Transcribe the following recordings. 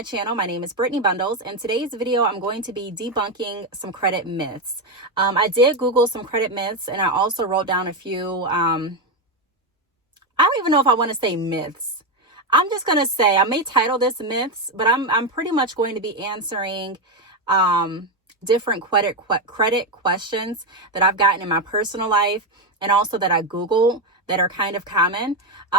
my channel. My name is Brittney Bundles. In today's video, I'm going to be debunking some credit myths. I did Google some credit myths, and I also wrote down a few, I don't even know if I want to say myths. I'm just going to say, I may title this myths, but I'm pretty much going to be answering different credit questions that I've gotten in my personal life and also that I Googled that are kind of common.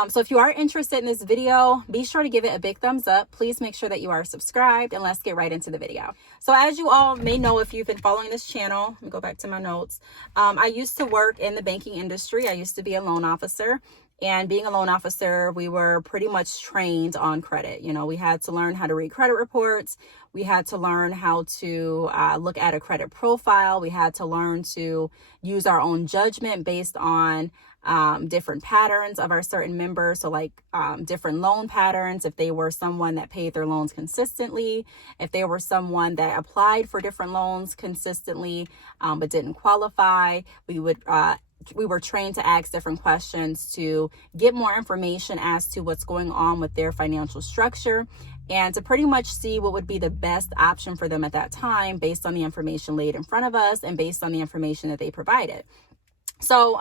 So if you are interested in this video, be sure to give it a big thumbs up. Please make sure that you are subscribed, and let's get right into the video. So as you all may know, if you've been following this channel, let me go back to my notes. I used to work in the banking industry. I used to be a loan officer. And being a loan officer, we were pretty much trained on credit. You know, we had to learn how to read credit reports. We had to learn how to look at a credit profile. We had to learn to use our own judgment based on different patterns of our certain members. So like different loan patterns, if they were someone that paid their loans consistently, if they were someone that applied for different loans consistently but didn't qualify, we were trained to ask different questions to get more information as to what's going on with their financial structure and to pretty much see what would be the best option for them at that time based on the information laid in front of us and based on the information that they provided. So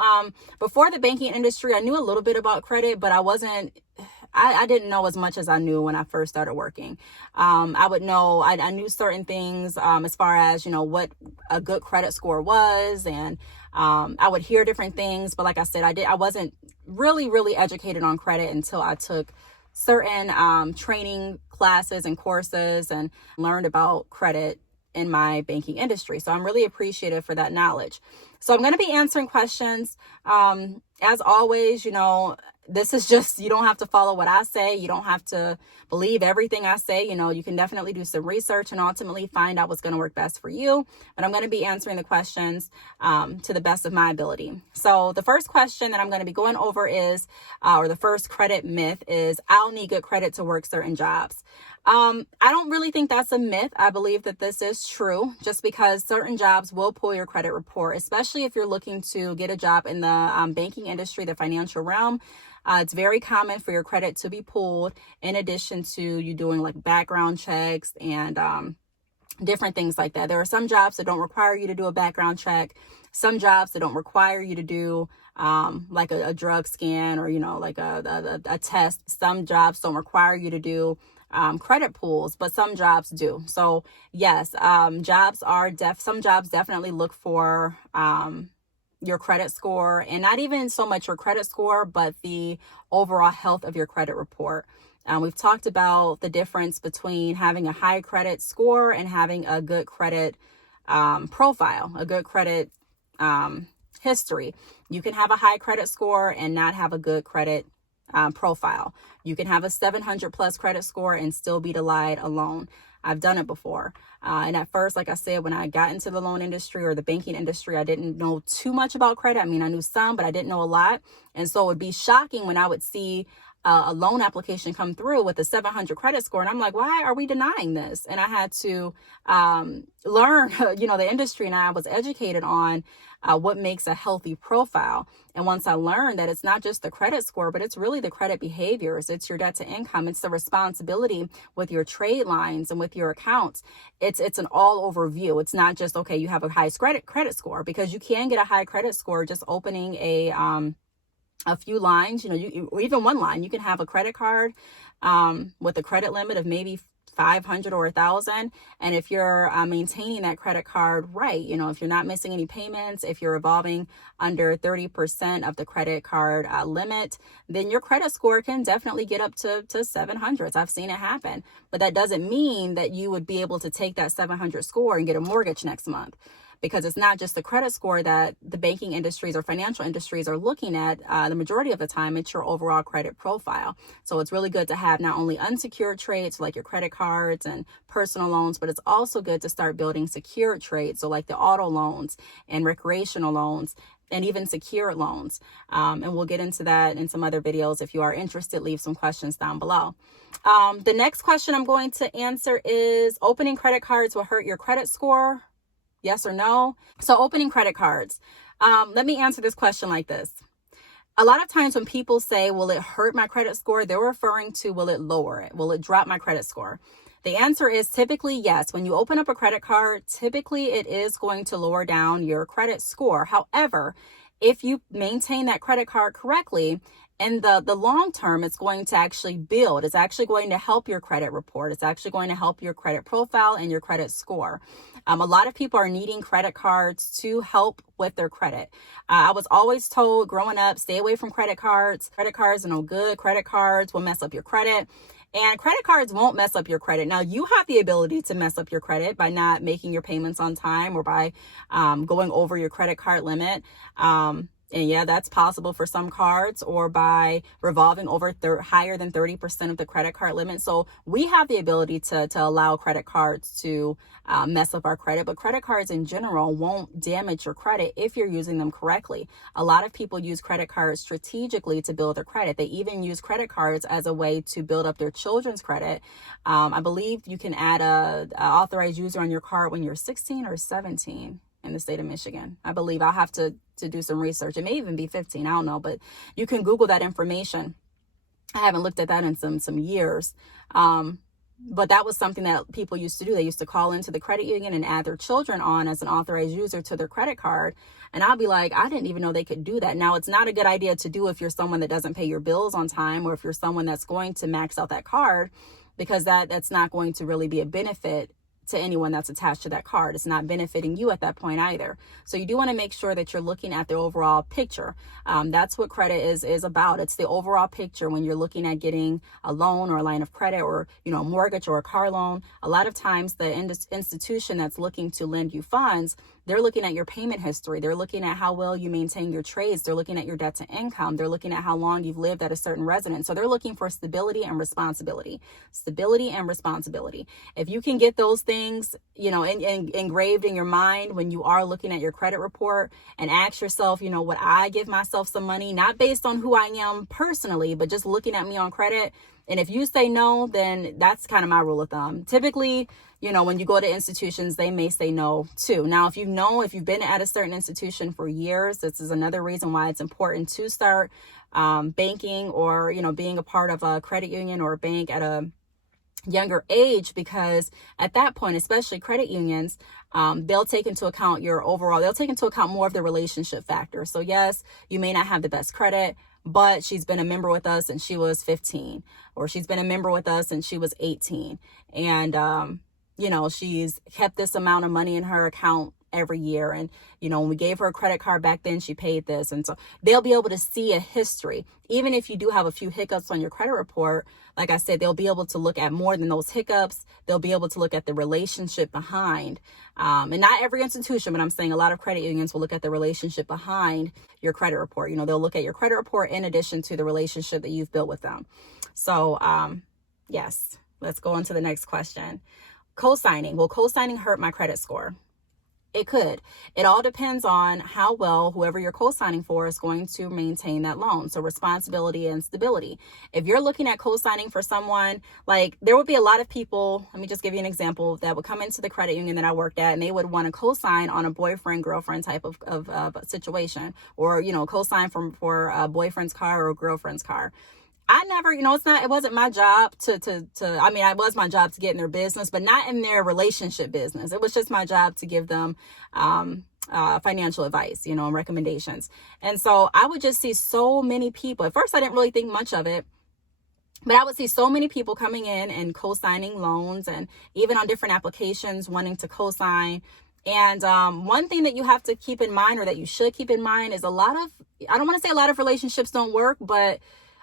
before the banking industry, I knew a little bit about credit, but I didn't know as much as I knew when I first started working. I knew certain things as far as, you know, what a good credit score was, and I would hear different things. But like I said, I wasn't really educated on credit until I took certain training classes and courses and learned about credit in my banking industry. So I'm really appreciative for that knowledge. So I'm going to be answering questions. As always, you know, this is just, you don't have to follow what I say. You don't have to believe everything I say. You know, you can definitely do some research and ultimately find out what's going to work best for you. But I'm going to be answering the questions to the best of my ability. So the first question that I'm going to be going over is, or the first credit myth is, I'll need good credit to work certain jobs. I don't really think that's a myth. I believe that this is true just because certain jobs will pull your credit report, especially if you're looking to get a job in the banking industry, the financial realm. It's very common for your credit to be pulled in addition to you doing like background checks and different things like that. There are some jobs that don't require you to do a background check. Some jobs that don't require you to do like a drug scan or, you know, like a test. Some jobs don't require you to do credit pulls, but some jobs do. So yes, some jobs definitely look for your credit score, and not even so much your credit score, but the overall health of your credit report. We've talked about the difference between having a high credit score and having a good credit profile, a good credit history. You can have a high credit score and not have a good credit profile. You can have a 700 plus credit score and still be denied a loan. I've done it before. And at first, like I said, when I got into the loan industry or the banking industry, I didn't know too much about credit. I mean, I knew some, but I didn't know a lot. And so it would be shocking when I would see a loan application come through with a 700 credit score. And I'm like, why are we denying this? And I had to learn, you know, the industry, and I was educated on what makes a healthy profile. And once I learned that it's not just the credit score, but it's really the credit behaviors, it's your debt to income, it's the responsibility with your trade lines and with your accounts. It's an all over view. It's not just, okay, you have a high credit score, because you can get a high credit score just opening a few lines, you know, or even one line. You can have a credit card with a credit limit of maybe 500 or 1,000. And if you're maintaining that credit card right, you know, if you're not missing any payments, if you're revolving under 30% of the credit card limit, then your credit score can definitely get up to 700s. I've seen it happen. But that doesn't mean that you would be able to take that 700 score and get a mortgage next month, because it's not just the credit score that the banking industries or financial industries are looking at. The majority of the time, it's your overall credit profile. So it's really good to have not only unsecured trades like your credit cards and personal loans, but it's also good to start building secured trades. So like the auto loans and recreational loans and even secured loans. And we'll get into that in some other videos. If you are interested, leave some questions down below. The next question I'm going to answer is, opening credit cards will hurt your credit score? Yes or no? So opening credit cards. Let me answer this question like this. A lot of times when people say, will it hurt my credit score? They're referring to, will it lower it? Will it drop my credit score? The answer is typically yes. When you open up a credit card, typically it is going to lower down your credit score. However, if you maintain that credit card correctly, in the long term, it's going to actually build. It's actually going to help your credit report. It's actually going to help your credit profile and your credit score. A lot of people are needing credit cards to help with their credit. I was always told growing up, stay away from credit cards. Credit cards are no good. Credit cards will mess up your credit. And credit cards won't mess up your credit. Now, you have the ability to mess up your credit by not making your payments on time or by going over your credit card limit. And yeah, that's possible for some cards, or by revolving over higher than 30% of the credit card limit. So we have the ability to allow credit cards to mess up our credit, but credit cards in general won't damage your credit if you're using them correctly. A lot of people use credit cards strategically to build their credit. They even use credit cards as a way to build up their children's credit. I believe you can add a authorized user on your card when you're 16 or 17. In the state of Michigan. I believe I'll have to do some research. It may even be 15. I don't know, but you can Google that information. I haven't looked at that in some years. But that was something that people used to do. They used to call into the credit union and add their children on as an authorized user to their credit card. And I'll be like, I didn't even know they could do that. Now, it's not a good idea to do if you're someone that doesn't pay your bills on time, or if you're someone that's going to max out that card, because that's not going to really be a benefit to anyone that's attached to that card. It's not benefiting you at that point either. So you do want to make sure that you're looking at the overall picture. That's what credit is about. It's the overall picture when you're looking at getting a loan or a line of credit, or a mortgage or a car loan. A lot of times the institution that's looking to lend you funds, they're looking at your payment history. They're looking at how well you maintain your trades. They're looking at your debt to income. They're looking at how long you've lived at a certain residence. So they're looking for stability and responsibility. Stability and responsibility. If you can get those things, engraved in your mind when you are looking at your credit report, and ask yourself, would I give myself some money, not based on who I am personally, but just looking at me on credit? And if you say no, then that's kind of my rule of thumb. Typically, when you go to institutions, they may say no too. Now, if you've been at a certain institution for years, this is another reason why it's important to start banking, or, being a part of a credit union or a bank at a younger age, because at that point, especially credit unions, they'll take into account they'll take into account more of the relationship factor. So yes, you may not have the best credit, but she's been a member with us and she was 15, or she's been a member with us and she was 18. And, she's kept this amount of money in her account every year. And, when we gave her a credit card back then, she paid this. And so they'll be able to see a history. Even if you do have a few hiccups on your credit report, like I said, they'll be able to look at more than those hiccups. They'll be able to look at the relationship behind. And not every institution, but I'm saying a lot of credit unions will look at the relationship behind your credit report. They'll look at your credit report in addition to the relationship that you've built with them. So, yes, let's go on to the next question. Co-signing. Will co-signing hurt my credit score? It could. It all depends on how well whoever you're co-signing for is going to maintain that loan. So responsibility and stability. If you're looking at co-signing for someone, like there would be a lot of people, let me just give you an example, that would come into the credit union that I worked at, and they would want to co-sign on a boyfriend, girlfriend type of situation, or, co-sign for a boyfriend's car or a girlfriend's car. I never, it wasn't my job it was my job to get in their business, but not in their relationship business. It was just my job to give them financial advice, and recommendations. And so I would just see so many people. At first, I didn't really think much of it, but I would see so many people coming in and co-signing loans, and even on different applications wanting to co-sign. And one thing that you have to keep in mind, or that you should keep in mind, is I don't want to say a lot of relationships don't work, but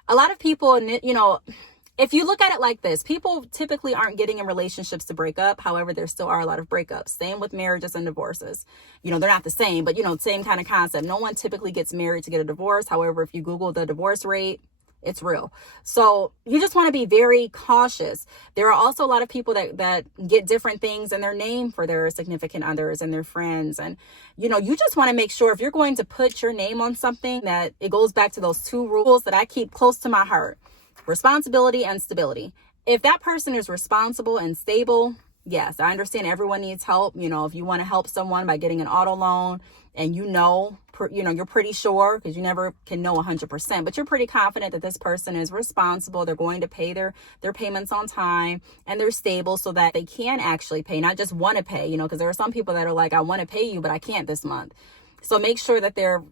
a lot of people, if you look at it like this, people typically aren't getting in relationships to break up. However, there still are a lot of breakups. Same with marriages and divorces. They're not the same, but, same kind of concept. No one typically gets married to get a divorce. However, if you Google the divorce rate, it's real. So you just want to be very cautious. There are also a lot of people that get different things in their name for their significant others and their friends. And, you just want to make sure if you're going to put your name on something, that it goes back to those two rules that I keep close to my heart: responsibility and stability. If that person is responsible and stable, yes, I understand everyone needs help. If you want to help someone by getting an auto loan and you're pretty sure, because you never can know 100%, but you're pretty confident that this person is responsible. They're going to pay their payments on time, and they're stable so that they can actually pay, not just want to pay, because there are some people that are like, I want to pay you, but I can't this month. So make sure that they're,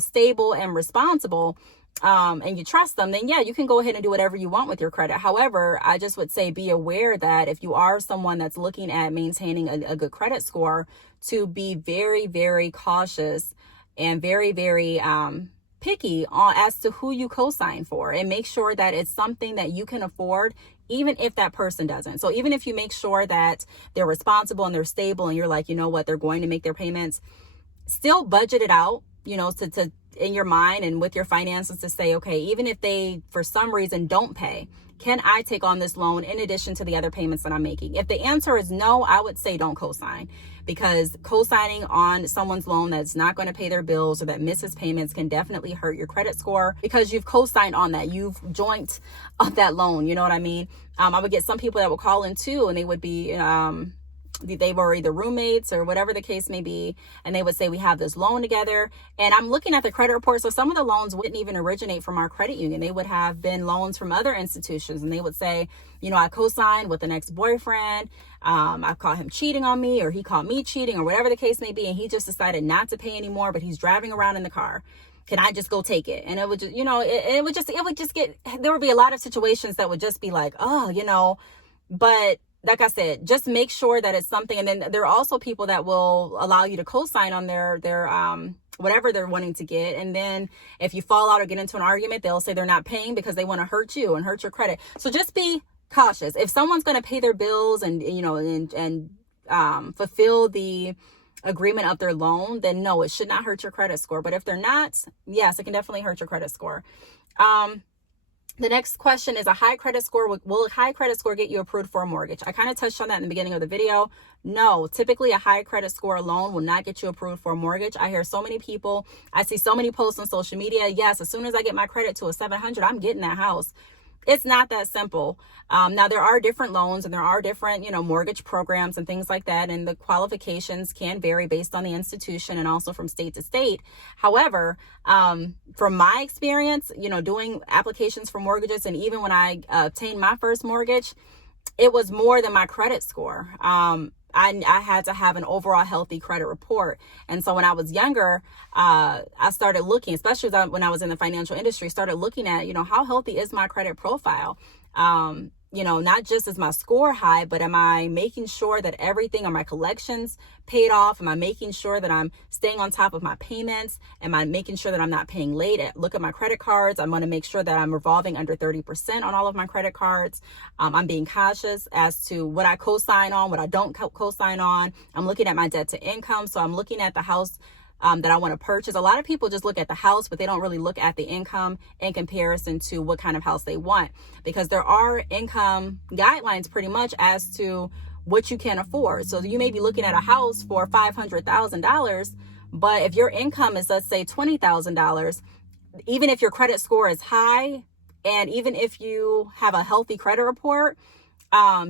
stable and responsible, and you trust them. Then yeah, you can go ahead and do whatever you want with your credit. However, I just would say be aware that if you are someone that's looking at maintaining a good credit score, to be very, very cautious and very, very picky as to who you co-sign for, and make sure that it's something that you can afford, even if that person doesn't. So even if you make sure that they're responsible and they're stable, and you're like, you know what, they're going to make their payments, still budget it out, to in your mind and with your finances, to say, okay, even if they for some reason don't pay, can I take on this loan in addition to the other payments that I'm making? If the answer is no, I would say don't co-sign, because co-signing on someone's loan that's not going to pay their bills or that misses payments can definitely hurt your credit score, because you've co-signed on that. You've joint on that loan. You know what I mean? I would get some people that would call in too, and they would be, they were either roommates or whatever the case may be, and they would say, we have this loan together. And I'm looking at the credit report, so some of the loans wouldn't even originate from our credit union. They would have been loans from other institutions, and they would say, I co-signed with an ex-boyfriend, I caught him cheating on me, or he caught me cheating, or whatever the case may be, and he just decided not to pay anymore, but he's driving around in the car. Can I just go take it? And it would just, there would be a lot of situations that would just be like, but like I said, just make sure that it's something. And then there are also people that will allow you to co-sign on their whatever they're wanting to get. And then if you fall out or get into an argument, they'll say they're not paying because they want to hurt you and hurt your credit. So just be cautious. If someone's going to pay their bills and fulfill the agreement of their loan, then no, it should not hurt your credit score. But if they're not, yes, it can definitely hurt your credit score. The next question is, a high credit score. Will a high credit score get you approved for a mortgage? I kind of touched on that in the beginning of the video. No, typically a high credit score alone will not get you approved for a mortgage. I hear so many people, I see so many posts on social media. Yes, as soon as I get my credit to a 700, I'm getting that house. It's not that simple. Now there are different loans, and there are different, mortgage programs and things like that. And the qualifications can vary based on the institution and also from state to state. However, from my experience, doing applications for mortgages, and even when I obtained my first mortgage, it was more than my credit score. I had to have an overall healthy credit report. And so when I was younger, I started looking, especially when I was in the financial industry, started looking at, how healthy is my credit profile? Not just is my score high, but am I making sure that everything on my collections paid off? Am I making sure that I'm staying on top of my payments? Am I making sure that I'm not paying late? Look at my credit cards. I'm going to make sure that I'm revolving under 30% on all of my credit cards. I'm being cautious as to what I co-sign on, what I don't co-sign on. I'm looking at my debt to income. So I'm looking at the house that I want to purchase. A lot of people just look at the house, but they don't really look at the income in comparison to what kind of house they want, because there are income guidelines pretty much as to what you can afford. So you may be looking at a house for $500,000, but if your income is, let's say, $20,000, even if your credit score is high, and even if you have a healthy credit report,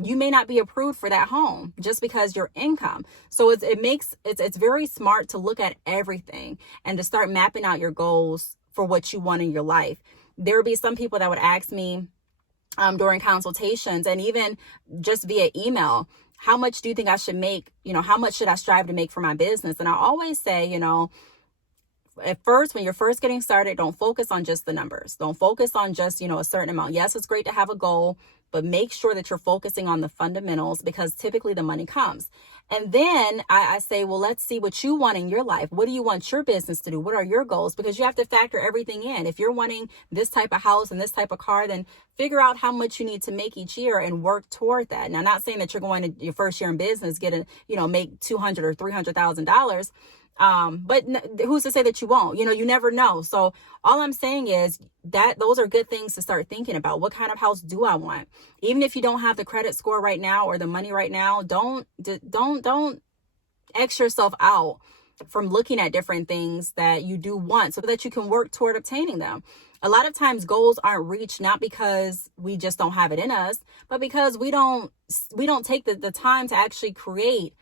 you may not be approved for that home just because your income. So it's very smart to look at everything and to start mapping out your goals for what you want in your life. There would be some people that would ask me during consultations, and even just via email, how much do you think I should make? How much should I strive to make for my business? And I always say, at first, when you're first getting started, don't focus on just the numbers. Don't focus on just, a certain amount. Yes, it's great to have a goal, but make sure that you're focusing on the fundamentals, because typically the money comes. And then I say, well, let's see what you want in your life. What do you want your business to do? What are your goals? Because you have to factor everything in. If you're wanting this type of house and this type of car, then figure out how much you need to make each year and work toward that. Now, I'm not saying that you're going to your first year in business, make $200,000 or $300,000. But who's to say that you won't? You never know. So all I'm saying is that those are good things to start thinking about. What kind of house do I want? Even if you don't have the credit score right now or the money right now, don't X yourself out from looking at different things that you do want so that you can work toward obtaining them. A lot of times goals aren't reached not because we just don't have it in us, but because we don't take the time to actually create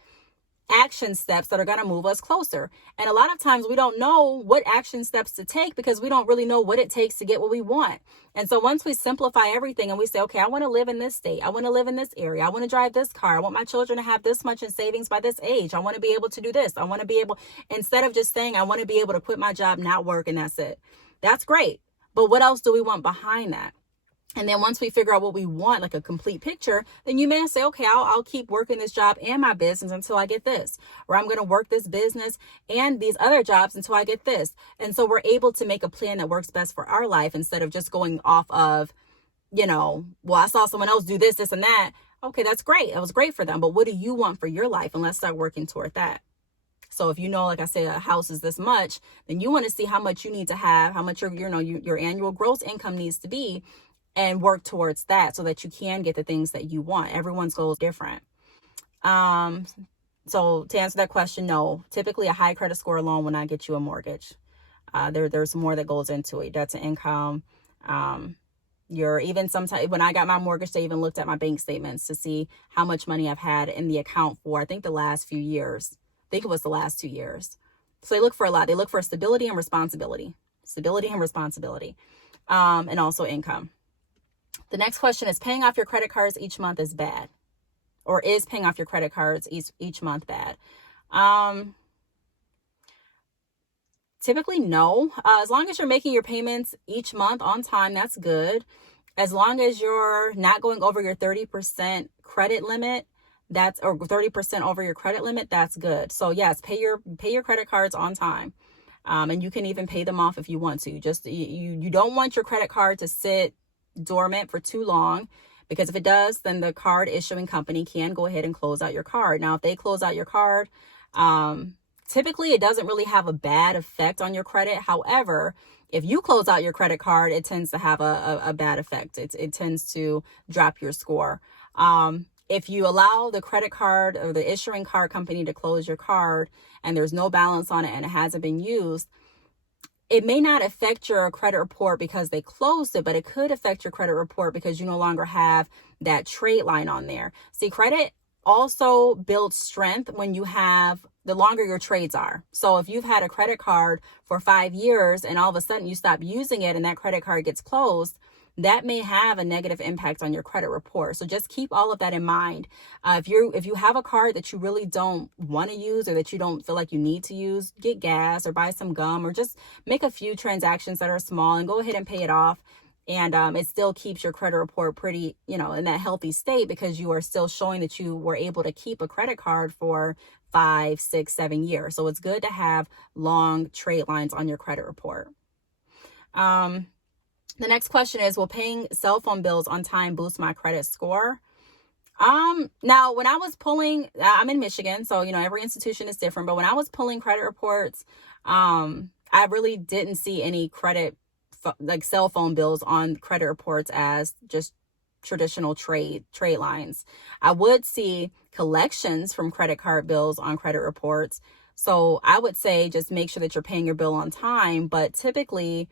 action steps that are going to move us closer. And a lot of times we don't know what action steps to take because we don't really know what it takes to get what we want. And so once we simplify everything and we say, okay, I want to live in this state. I want to live in this area. I want to drive this car. I want my children to have this much in savings by this age. I want to be able to do this. I want to be able, instead of just saying, I want to be able to quit my job, not work, and that's it. That's great. But what else do we want behind that? And then once we figure out what we want, like a complete picture, then you may say, okay, I'll keep working this job and my business until I get this, or I'm going to work this business and these other jobs until I get this. And so we're able to make a plan that works best for our life instead of just going off of, well, I saw someone else do this, this, and that. Okay, that's great. It was great for them. But what do you want for your life? And let's start working toward that. So if you know, like I say, a house is this much, then you want to see how much you need to have, how much your annual gross income needs to be, and work towards that so that you can get the things that you want. Everyone's goal is different. So to answer that question, no, typically a high credit score alone will not get you a mortgage. There's more that goes into it. Debt to income. Sometimes when I got my mortgage, they even looked at my bank statements to see how much money I've had in the account for, I think the last few years. I think it was the last 2 years. So they look for a lot. They look for stability and responsibility, and also income. The next question is, paying off your credit cards each month is bad, or is paying off your credit cards each month bad? Typically, no. As long as you're making your payments each month on time, that's good. As long as you're not going over your 30% credit limit, or 30% over your credit limit, that's good. So yes, pay your credit cards on time. And you can even pay them off if you want to. Just you don't want your credit card to sit dormant for too long, because if it does, then the card issuing company can go ahead and close out your card. Now, if they close out your card, typically it doesn't really have a bad effect on your credit. However, if you close out your credit card, it tends to have a bad effect. It tends to drop your score. If you allow the credit card or the issuing card company to close your card and there's no balance on it and it hasn't been used, it may not affect your credit report because they closed it, but it could affect your credit report because you no longer have that trade line on there. See, credit also builds strength when you have, the longer your trades are. So if you've had a credit card for 5 years and all of a sudden you stop using it and that credit card gets closed, that may have a negative impact on your credit report. So just keep all of that in mind. If you have a card that you really don't want to use or that you don't feel like you need to use, get gas or buy some gum or just make a few transactions that are small and go ahead and pay it off. And it still keeps your credit report pretty, in that healthy state because you are still showing that you were able to keep a credit card for 5, 6, 7 years. So it's good to have long trade lines on your credit report. The next question is, will paying cell phone bills on time boost my credit score? Now, when I was pulling, I'm in Michigan, so, every institution is different. But when I was pulling credit reports, I really didn't see any like cell phone bills on credit reports as just traditional trade lines. I would see collections from credit card bills on credit reports. So I would say just make sure that you're paying your bill on time. But typically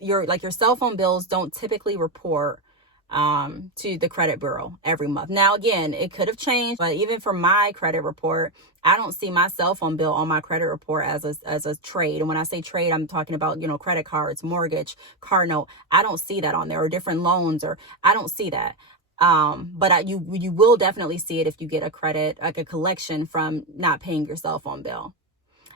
your cell phone bills don't typically report to the credit bureau every month. Now, again, it could have changed, but even for my credit report, I don't see my cell phone bill on my credit report as a trade. And when I say trade, I'm talking about, credit cards, mortgage, car note. I don't see that on there, or different loans, or I don't see that. But you will definitely see it if you get a credit, like a collection from not paying your cell phone bill.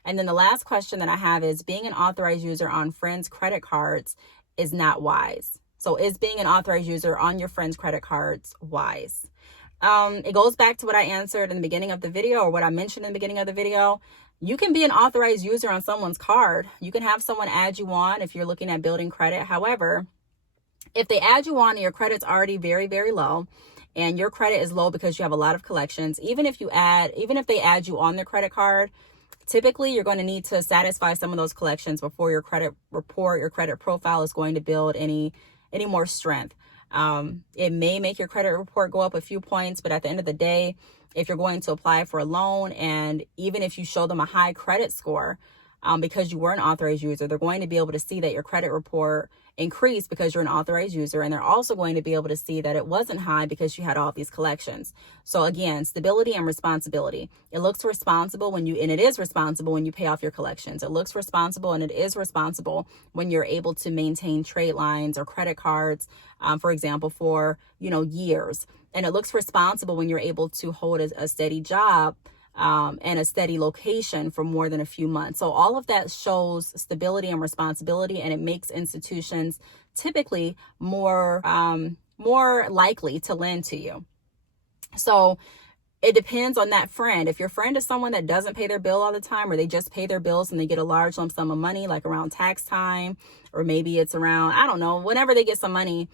And then the last question that I have is, being an authorized user on friends' credit cards is not wise. So is being an authorized user on your friends' credit cards wise? It goes back to what I answered in the beginning of the video, or what I mentioned in the beginning of the video. You can be an authorized user on someone's card. You can have someone add you on if you're looking at building credit. However, if they add you on and your credit's already very, very low, and your credit is low because you have a lot of collections, even if they add you on their credit card, typically you're going to need to satisfy some of those collections before your credit report, your credit profile is going to build any more strength. It may make your credit report go up a few points, but at the end of the day, if you're going to apply for a loan, and even if you show them a high credit score, because you were an authorized user. They're going to be able to see that your credit report increased because you're an authorized user, and they're also going to be able to see that it wasn't high because you had all these collections. So again, stability and responsibility. It looks responsible when you, and it is responsible when you pay off your collections. It looks responsible and it is responsible when you're able to maintain trade lines or credit cards, for example, for, years. And it looks responsible when you're able to hold a steady job and a steady location for more than a few months. So all of that shows stability and responsibility, and it makes institutions typically more likely to lend to you. So it depends on that friend. If your friend is someone that doesn't pay their bill all the time, or they just pay their bills and they get a large lump sum of money, like around tax time, or maybe it's around, I don't know, whenever they get some money,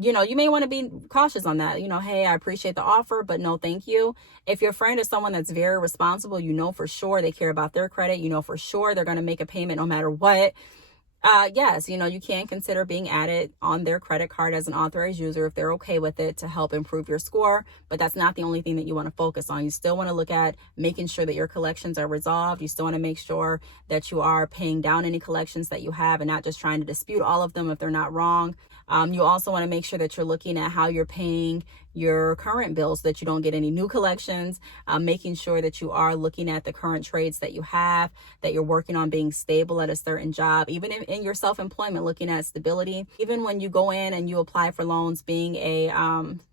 you may want to be cautious on that. Hey, I appreciate the offer, but no, thank you. If your friend is someone that's very responsible, for sure they care about their credit, for sure they're going to make a payment no matter what. Yes, you can consider being added on their credit card as an authorized user if they're okay with it, to help improve your score. But that's not the only thing that you want to focus on. You still want to look at making sure that your collections are resolved. You still want to make sure that you are paying down any collections that you have and not just trying to dispute all of them if they're not wrong. You also want to make sure that you're looking at how you're paying your current bills so that you don't get any new collections, making sure that you are looking at the current trades that you have, that you're working on being stable at a certain job, even in your self-employment, looking at stability. Even when you go in and you apply for loans, being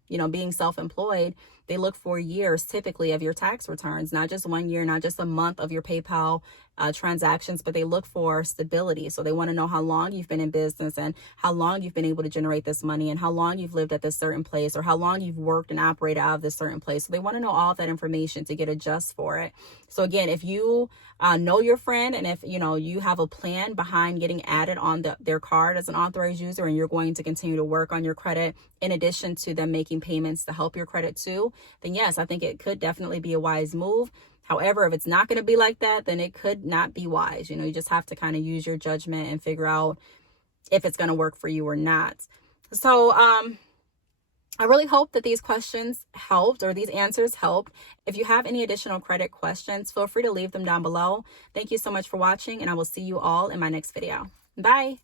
being self-employed, they look for years typically of your tax returns, not just 1 year, not just a month of your PayPal transactions, but they look for stability. So they want to know how long you've been in business and how long you've been able to generate this money and how long you've lived at this certain place or how long you've worked and operated out of this certain place. So they want to know all of that information to get a just for it. So again, if you know your friend and if you have a plan behind getting added on their card as an authorized user, and you're going to continue to work on your credit in addition to them making payments to help your credit too, then yes, I think it could definitely be a wise move. However, if it's not going to be like that, then it could not be wise. You just have to kind of use your judgment and figure out if it's going to work for you or not. So I really hope that these questions helped, or these answers helped. If you have any additional credit questions, feel free to leave them down below. Thank you so much for watching, and I will see you all in my next video. Bye.